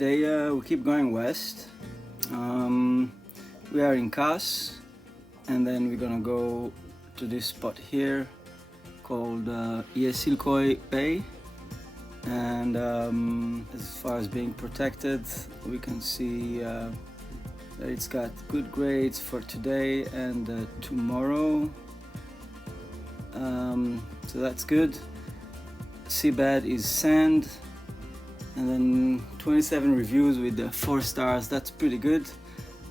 today we keep going west. We are in Kas, and then we're gonna go to this spot here called Yeşilköy Bay. And as far as being protected, we can see that it's got good grades for today and tomorrow. So that's good. Seabed is sand, and then 27 reviews with 4 stars. That's pretty good.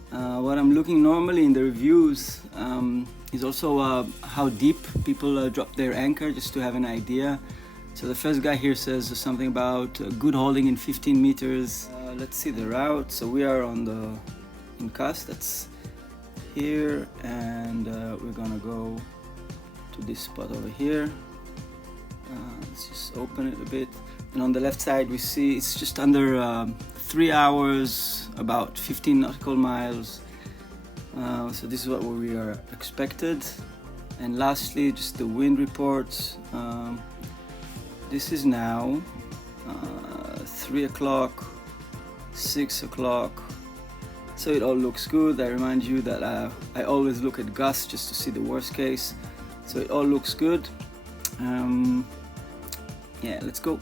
What I'm looking normally in the reviews is also how deep people drop their anchor, just to have an idea. So the first guy here says something about good holding in 15 meters. Let's see the route. So we are in Kas, that's here, and we're gonna go to this spot over here. Let's just open it a bit. And on the left side we see it's just under 3 hours, about 15 nautical miles. So this is what we are expected. And lastly, just the wind report. This is now 3 o'clock, 6 o'clock. So it all looks good. I remind you that I always look at gusts just to see the worst case. So it all looks good. Yeah, let's go.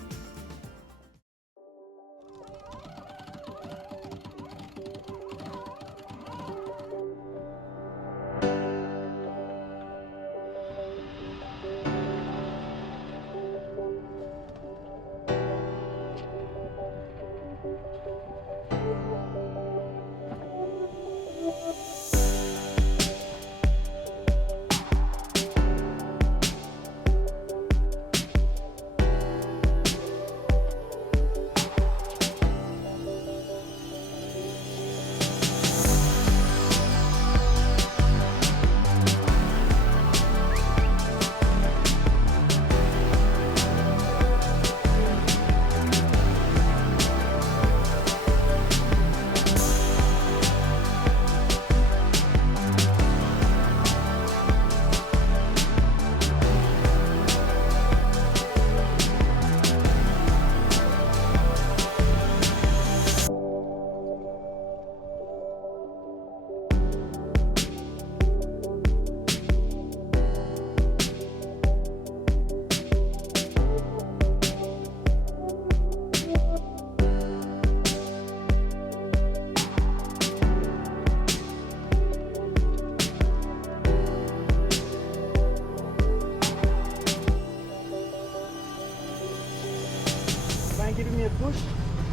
Giving me a push?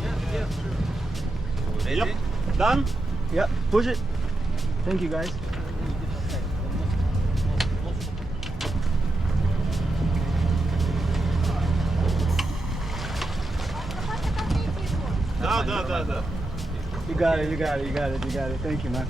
Yeah, sure. Ready? Yep. Done? Yeah, push it. Thank you guys. Da. You got it. Thank you, man.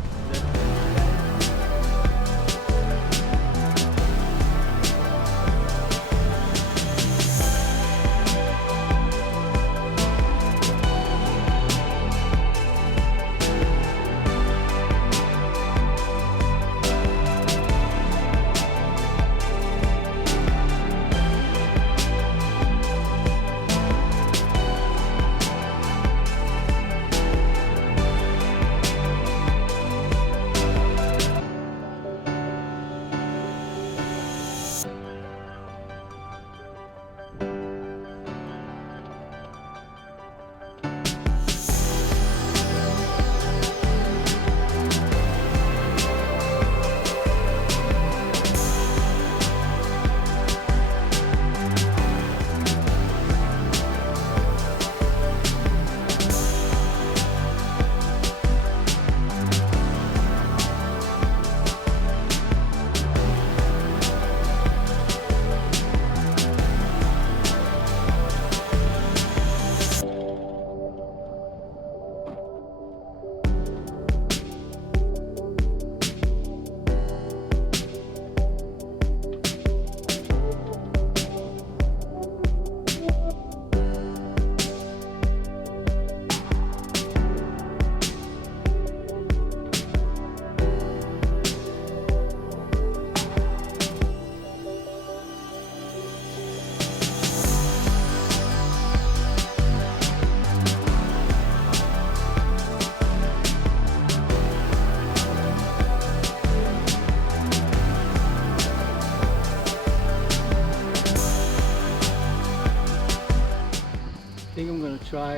try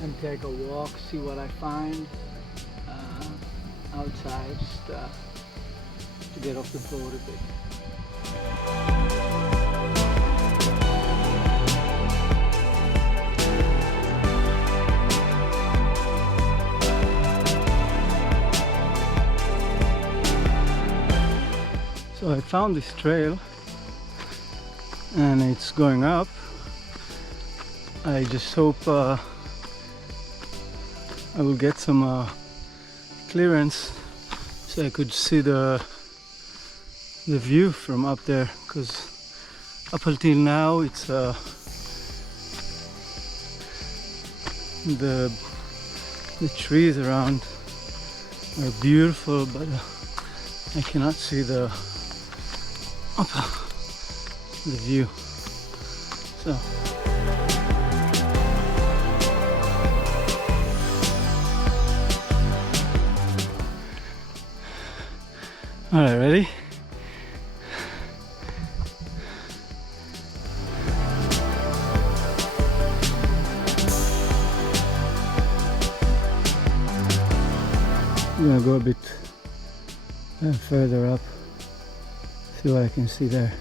and take a walk, see what I find outside, just to get off the boat a bit. So I found this trail and it's going up. I just hope I will get some clearance so I could see the view from up there, because up until now it's the trees around are beautiful, but I cannot see the view. So all right, ready? I'm gonna go a bit further up, see what I can see there.